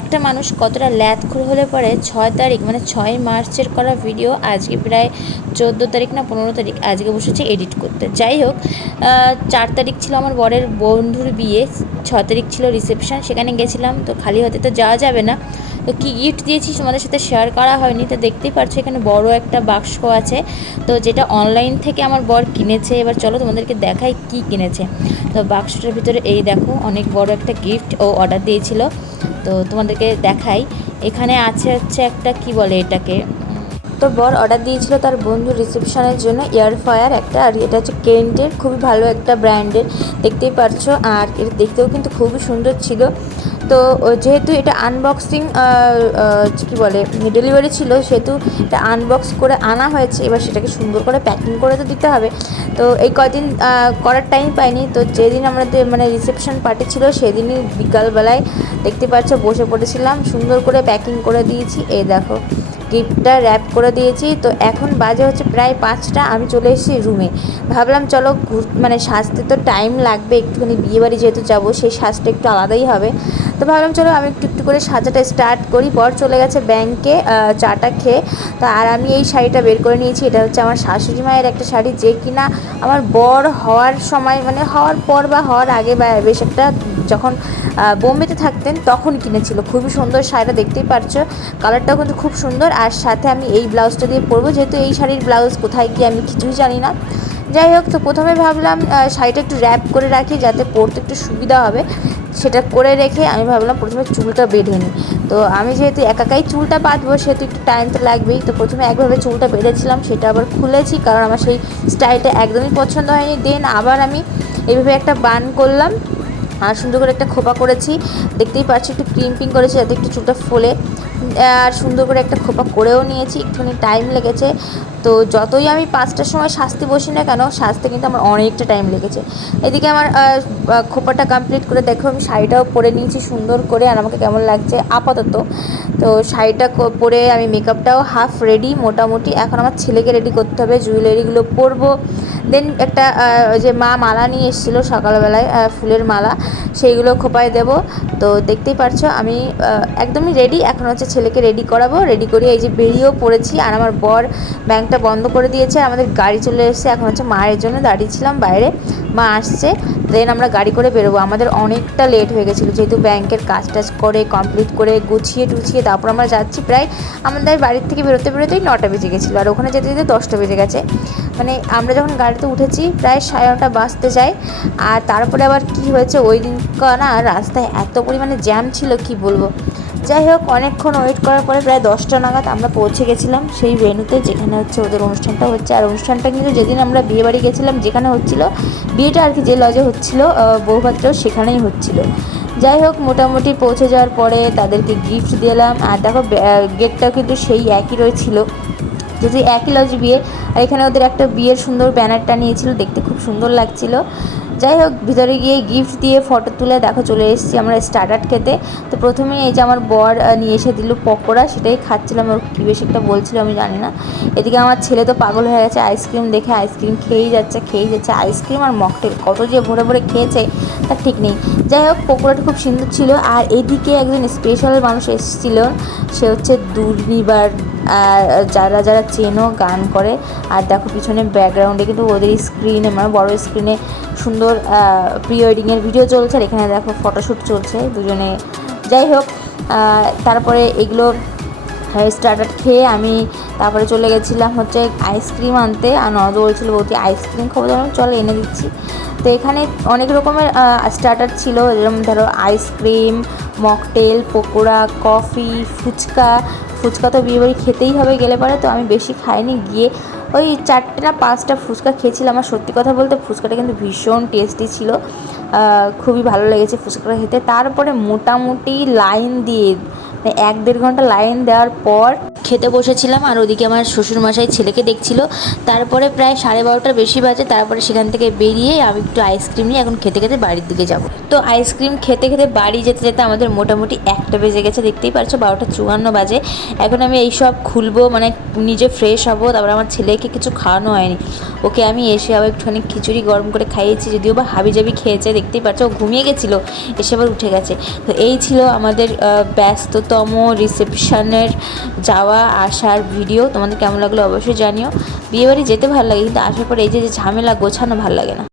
একটা মানুষ কতটা ল্যাদখোর হলে পরে 6 তারিখ মানে 6 মার্চের করা ভিডিও আজকে প্রায় 14 তারিখ না 15 তারিখ আজকে বসেছে এডিট করতে। যাই হোক, 4 তারিখ ছিল আমার বরের বন্ধুর বিয়ে, 6 তারিখ ছিল রিসেপশন, সেখানে গেছিলাম। তো খালি হাতে তো যাওয়া যাবে না, তো কী গিফট দিয়েছি তোমাদের সাথে শেয়ার করা হয়নি। তো দেখতেই পারছো এখানে বড় একটা বাক্স আছে, তো যেটা অনলাইন থেকে আমার বর কিনেছে। এবার চলো তোমাদেরকে দেখাই কি কিনেছে। তো বাক্সটার ভিতরে এই দেখো অনেক বড় একটা গিফট ও অর্ডার দিয়েছিল, তো তোমাদেরকে দেখাই। এখানে আছে হচ্ছে একটা কি বলে এটাকে, তো বর অর্ডার দিয়েছিল তার বন্ধুর রিসেপশনের জন্য এয়ার ফ্রায়ার একটা, আর এটা হচ্ছে কেন্টের, খুবই ভালো একটা ব্র্যান্ডের, দেখতেই পারছো। আর এটা দেখতেও কিন্তু খুবই সুন্দর ছিল। তো যেহেতু এটা আনবক্সিং কী বলে ডেলিভারি ছিল, সেহেতু এটা আনবক্স করে আনা হয়েছে। এবার সেটাকে সুন্দর করে প্যাকিং করে তো দিতে হবে। তো এই কদিন করার টাইম পাইনি। তো যেদিন আমাদের মানে রিসেপশন পার্টি ছিল সেদিনই বিকালবেলায় দেখতে পাচ্ছ বসে পড়েছিলাম, সুন্দর করে প্যাকিং করে দিয়েছি। এই দেখো গিফটটা র্যাপ করে দিয়েছি। তো এখন বাজে হচ্ছে প্রায় 5টা, আমি চলে এসেছি রুমে। ভাবলাম চলো মানে সাজতে তো টাইম লাগবে একটুখানি, বিয়েবাড়ি যেহেতু যাবো সেই সাজটা একটু আলাদাই হবে। তো ভাবলাম চলো আমি একটু একটু করে সাজাটা স্টার্ট করি। বর চলে গেছে ব্যাংকে চাটা খেয়ে। তো আর আমি এই শাড়িটা বের করে নিয়েছি, এটা হচ্ছে আমার শাশুড়ি মায়ের একটা শাড়ি, যে কিনা আমার বর হওয়ার সময় মানে হওয়ার পর বা হওয়ার আগে বা বেশ একটা যখন বোম্বেতে থাকতেন তখন কিনেছিল। খুবই সুন্দর শাড়িটা, দেখতেই পারছো কালারটাও কিন্তু খুব সুন্দর। আর সাথে আমি এই ব্লাউজটা দিয়ে পরবো, যেহেতু এই শাড়ির ব্লাউজ কোথায় গিয়ে আমি কিছুই জানি না। যাই হোক, তো প্রথমে ভাবলাম শাড়িটা একটু র্যাপ করে রাখি যাতে পরতে একটু সুবিধা হবে। সেটা করে রেখে আমি ভাবলাম প্রথমে চুলটা বেঁধে নিই। তো আমি যেহেতু একাই চুলটা বাঁধবো সেহেতু একটু টাইম তো লাগবেই। তো প্রথমে একভাবে চুলটা বেঁধেছিলাম, সেটা আবার খুলেছি কারণ আমার সেই স্টাইলটা একদমই পছন্দ হয়নি। দেন আবার আমি এইভাবে একটা বান করলাম আর সুন্দর করে একটা খোপা করেছি, দেখতেই পাচ্ছি একটু ক্রিম্পিং করেছি যাতে একটু চুলটা ফোলে। আর সুন্দর করে একটা খোপা করেও নিয়েছি, একটুখানি টাইম লেগেছে। তো যতই আমি 5টার সময় সাজতে বসি না কেন, সাজতে কিন্তু আমার অনেকটা টাইম লেগেছে। এদিকে আমার খোপাটা কমপ্লিট করে দেখো আমি শাড়িটাও পরে নিয়েছি সুন্দর করে, আর আমাকে কেমন লাগছে আপাতত। তো শাড়িটা পরে আমি মেকআপটাও হাফ রেডি মোটামুটি। এখন আমার ছেলেকে রেডি করতে হবে, জুয়েলারিগুলো পরবো। দেন একটা যে মা মালা নিয়ে এসেছিলো সকালবেলায় ফুলের মালা, সেইগুলো খোপায় দেব। তো দেখতেই পারছো আমি একদমই রেডি। এখন হচ্ছে ছেলেকে রেডি করাবো, রেডি করিয়ে এই যে বেরিয়েও পড়েছি। আর আমার বর ব্যাংকটা বন্ধ করে দিয়েছে, আমাদের গাড়ি চলে এসেছে। এখন হচ্ছে মায়ের জন্য দাঁড়িয়েছিলাম বাইরে, মা আসছে, দেন আমরা গাড়ি করে বেরোবো। আমাদের অনেকটা লেট হয়ে গেছিলো, যেহেতু ব্যাংকের কাজ টাজ করে কমপ্লিট করে গুছিয়ে টুছিয়ে তারপর আমরা যাচ্ছি। প্রায় আমাদের বাড়ির থেকে বেরোতে বেরোতেই 9টা বেজে গেছিলো, আর ওখানে যেতে যেতে 10টা বেজে গেছে। মানে আমরা যখন গাড়িতে উঠেছি প্রায় 9:30 বাজতে যায়। আর তারপরে আবার কি হয়েছে ওই দিনকার না রাস্তায় এত পরিমাণে জ্যাম ছিল কি বলবো। যাই হোক, অনেকক্ষণ ওয়েট করার পরে প্রায় 10টা নাগাদ আমরা পৌঁছে গেছিলাম সেই ভেন্যুতে যেখানে হচ্ছে ওদের অনুষ্ঠানটা হচ্ছে। আর অনুষ্ঠানটা কিন্তু যেদিন আমরা বিয়েবাড়ি গেছিলাম যেখানে হচ্ছিল বিয়েটা আর কি, যে লজে হচ্ছিল বউভাতটাও সেখানেই হচ্ছিল। যাই হোক, মোটামুটি পৌঁছে যাওয়ার পরে তাদেরকে গিফট দিলাম। আর দেখো গেটটাও কিন্তু সেই একই রয়েছিল, যদি একই লজ বিয়ে। আর এখানে ওদের একটা বিয়ের সুন্দর ব্যানারটা নিয়েছিল, দেখতে খুব সুন্দর লাগছিল। যাই হোক, ভিতরে গিয়ে গিফট দিয়ে ফটো তুলে দেখো চলে এসেছি আমরা স্টার্টার খেতে। তো প্রথমেই এই যে আমার বর নিয়ে এসে দিল পকোড়া, সেটাই খাচ্ছিলাম। ওর কী বেশি একটা বলছিল আমি জানি না। এদিকে আমার ছেলে তো পাগল হয়ে গেছে আইসক্রিম দেখে, আইসক্রিম খেয়েই যাচ্ছে আইসক্রিম আর মকটেল কত যে ভরে ভরে খেয়েছে তার ঠিক নেই। যাই হোক, পকোড়াটা খুব সুন্দর ছিল। আর এদিকে একজন স্পেশাল মানুষ এসেছিল, সে হচ্ছে দুর্নিবার, যারা যারা চেনো গান করে। আর দেখো পিছনে ব্যাকগ্রাউন্ডে কিন্তু ওদের স্ক্রিনে মানে বড় স্ক্রিনে সুন্দর প্রি ওয়েডিংয়ের ভিডিও চলছে। আর এখানে দেখো ফটোশ্যুট চলছে দুজনে। যাই হোক, তারপরে এগুলো স্টার্টার খেয়ে আমি তারপরে চলে গেছিলাম হচ্ছে আইসক্রিম আনতে। আর ননদ বলছিল বলছি আইসক্রিম খাবো, ধরো চলো এনে দিচ্ছি। তো এখানে অনেক রকমের স্টার্টার ছিল, যেরকম ধরো ice cream, mocktail, pakora, coffee, fuchka তো বিয়েবাড়ি খেতেই হবে গেলে পরে। তো আমি বেশি খাইনি, গিয়ে ওই 4টে না 5টা ফুচকা খেয়েছিলাম। আর সত্যি কথা বলতে ফুচকাটা কিন্তু ভীষণ টেস্টি ছিল, খুবই ভালো লেগেছে ফুচকাটা খেতে। তারপরে মোটামুটি লাইন দিয়ে 1-1.5 ঘন্টা লাইন দেওয়ার পর খেতে বসেছিলাম আর ওদিকে আমার শ্বশুরমশাই ছেলেকে দেখছিল। তারপরে প্রায় 12:30টার বেশি বাজে, তারপরে সেখান থেকে বেরিয়ে আমি একটু আইসক্রিম নিয়ে এখন খেতে খেতে বাড়ির দিকে যাব। তো আইসক্রিম খেতে খেতে বাড়ি যেতে যেতে আমাদের মোটামুটি 1টা বেজে গেছে, দেখতেই পারছো 12:54 বাজে। এখন আমি এইসব খুলবো, মানে নিজে ফ্রেশ হবো, তারপর আমার ছেলেকে কিছু খাওয়ানো হয়নি, ওকে আমি এসে আবার একটুখানি খিচুড়ি গরম করে খাইয়েছি, যদিও বা হাবিজাবি খেয়েছে, দেখতেই পাচ্ছ ও ঘুমিয়ে গেছিলো, এসে আবার উঠে গেছে। তো এই ছিল আমাদের ব্যস্ততম রিসেপশনের যাওয়া আসার ভিডিও। তোমাদের কেমন লাগলো অবশ্যই জানিও। বিয়েবাড়ি যেতে ভালো লাগে, কিন্তু আসার পরে এই যে ঝামেলা গোছানো ভালো লাগে না।